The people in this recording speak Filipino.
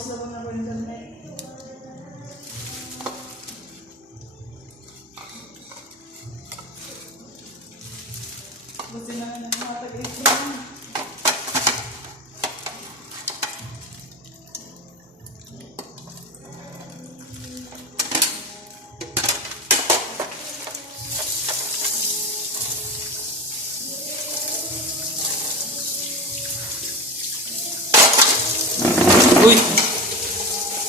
Tapos naman ako internet. Buti na mga tag-April. Uy!